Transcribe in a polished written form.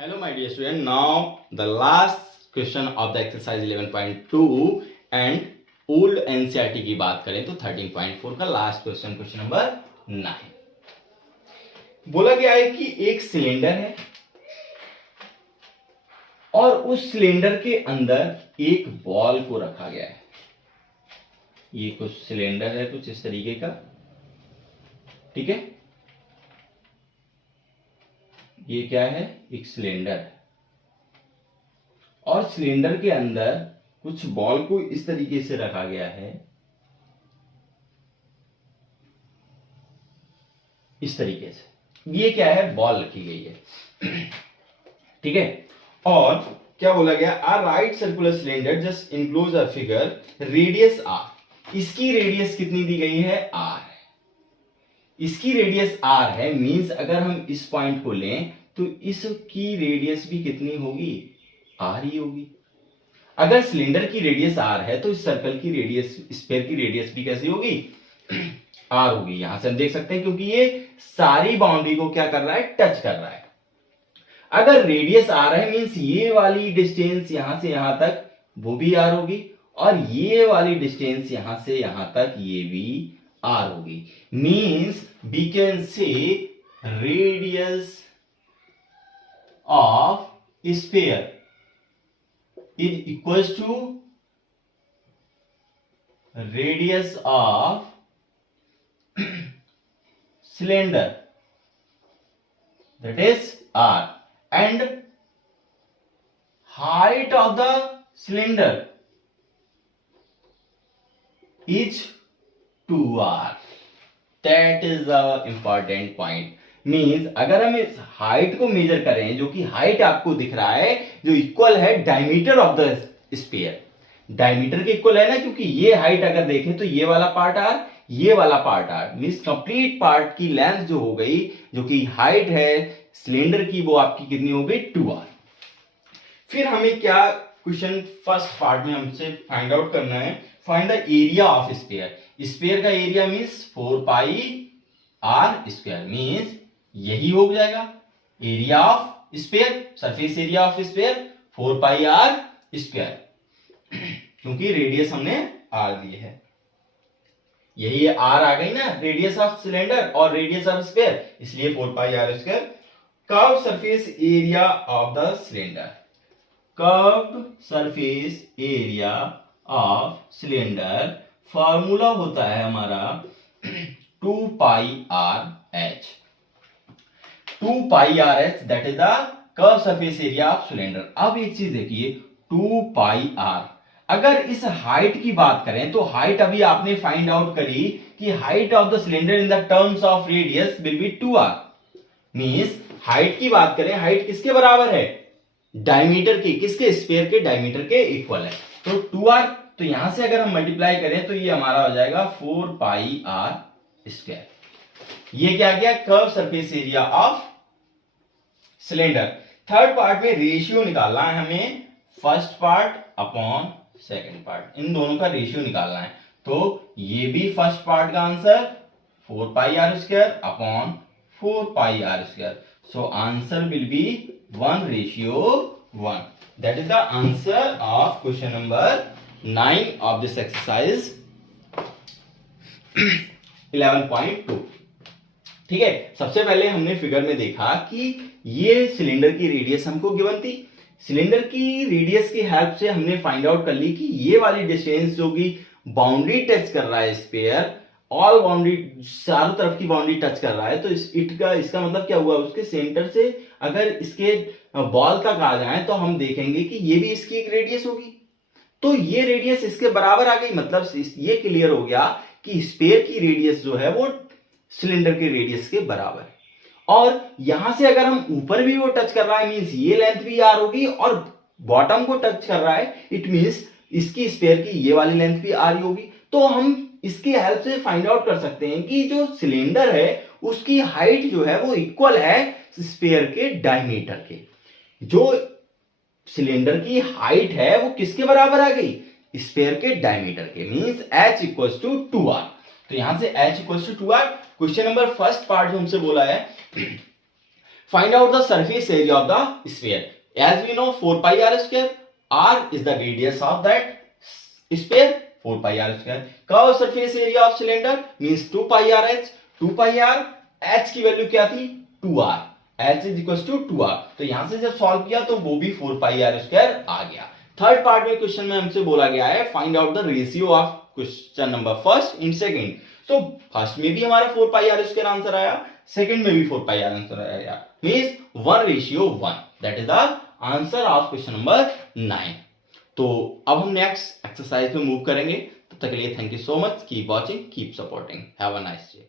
Hello, my dear student. Now the last question of the exercise 11.2 and old NCERT की बात करें तो 13.4 का लास्ट क्वेश्चन नंबर 9 बोला गया है कि एक सिलेंडर है और उस सिलेंडर के अंदर एक बॉल को रखा गया है। ये कुछ सिलेंडर है कुछ इस तरीके का, ठीक है। ये क्या है? एक सिलेंडर है और सिलेंडर के अंदर कुछ बॉल को इस तरीके से रखा गया है, इस तरीके से। ये क्या है? बॉल रखी गई है, ठीक है। और क्या बोला गया? A right circular cylinder just encloses a figure radius r. इसकी रेडियस कितनी दी गई है? आर। इसकी रेडियस आर है, मींस अगर हम इस पॉइंट को लें तो इसकी रेडियस भी कितनी होगी? आर ही होगी। अगर सिलेंडर की रेडियस आर है तो इस सर्कल की रेडियस, स्फीयर की रेडियस भी कैसी होगी? आर होगी। यहां से हम देख सकते हैं क्योंकि ये सारी बाउंड्री को क्या कर रहा है? टच कर रहा है। अगर रेडियस आर है मींस ये वाली डिस्टेंस यहां से यहां तक वो भी आर होगी और ये वाली डिस्टेंस यहां से यहां तक ये भी आर होगी। Means we can say radius of sphere is equals to radius of cylinder, that is r, and height of the cylinder is 2r. That is the important point. Means अगर हम इस हाइट को major करें, जो कि height आपको दिख रहा है जो इक्वल है diameter of the sphere, diameter के इक्वल है ना, क्योंकि ये हाइट अगर देखें तो ये वाला पार्ट आर, ये वाला part R, means complete part की लेंथ जो हो गई, जो कि हाइट है सिलेंडर की, वो आपकी कितनी हो गई? 2r। फिर हमें क्या क्वेश्चन फर्स्ट पार्ट में हमसे फाइंड आउट करना है? Find the area of sphere. Sphere का area means 4 pi r square, means यही हो जाएगा area of sphere, surface area of sphere 4 pi r square, क्योंकि रेडियस हमने आर दी है। यही आर आ गई ना, रेडियस ऑफ सिलेंडर और रेडियस ऑफ स्फीयर, इसलिए 4 pi r square. Curve surface area of the cylinder, curve surface area of cylinder formula होता है हमारा 2 पाई R H. 2 pi R H that is the curve surface area of cylinder. अब एक चीज देखिए, 2 पाई are, अगर इस हाइट की बात करें तो हाइट अभी आपने फाइंड आउट करी कि height of the cylinder in the terms of radius will be 2r। Means height की बात करें, हाइट किसके बराबर है? डायमीटर के, किसके? स्फीयर के डायमीटर के इक्वल है, तो 2r। तो यहां से अगर हम मल्टीप्लाई करें तो ये हमारा हो जाएगा 4 पाई आर स्क्वायर। ये क्या गया? Curve surface area of cylinder. Third part में रेशियो निकालना है हमें, first part upon second part, इन दोनों का रेशियो निकालना है। तो ये भी फर्स्ट पार्ट का answer 4 pi r square upon 4 pi r square, so answer will be 1:1। That is the answer of question number 9 of this exercise 11.2। ठीक है। सबसे पहले हमने फिगर में देखा कि ये सिलेंडर की रेडियस हमको गिवन थी। सिलेंडर की रेडियस की हेल्प से हमने फाइंड आउट कर ली कि ये वाली डिस्टेंस जो कि बाउंड्री टच कर रहा है स्फीयर, ऑल बाउंड्री, चारों तरफ की बाउंड्री टच कर रहा है, तो इसका मतलब क्या हुआ? उसके सेंटर से अगर इसके बॉल तक आ जाए तो हम देखेंगे कि ये भी इसकी एक रेडियस होगी, तो ये रेडियस इसके बराबर आ गई। मतलब ये क्लियर हो गया कि स्फीयर की रेडियस जो है वो सिलेंडर के रेडियस के बराबर है। और यहां से अगर हम ऊपर भी वो टच कर रहा है मींस ये लेंथ भी आर होगी, और बॉटम को टच कर रहा है इट मींस इसकी स्फीयर की ये वाली लेंथ भी आर ही होगी। तो हम इसकी हेल्प से फाइंड आउट कर सकते हैं कि जो सिलेंडर है उसकी हाइट जो है वो इक्वल है स्फीयर के डायमीटर के। जो सिलेंडर की हाइट है वो किसके बराबर आ गई? स्फीयर के डायमीटर के, means h equals to 2r। तो यहां से h equals to 2r। Question number first part जो हमसे बोला है Find out the surface area of the sphere. As we know, 4 pi r square. R is the radius of that sphere. 4 pi r square. Curve surface area of cylinder means 2 pi r h. 2 pi r h की value क्या थी? 2r. h is equals to 2r. तो यहां से जब solve किया तो वो भी 4 pi r square आ गया. थर्ड पार्ट में क्वेश्चन में हमसे बोला गया है find out the ratio of question number first in second. तो फर्स्ट में भी हमारा 4 pi r square आंसर आया, सेकंड में भी 4 pi r आंसर आया, means 1:1. That is the answer of question number 9. तो अब हम नेक्स्ट एक्सरसाइज में मूव करेंगे. तब तक के लिए thank you so much. Keep watching, keep supporting. Have a nice day.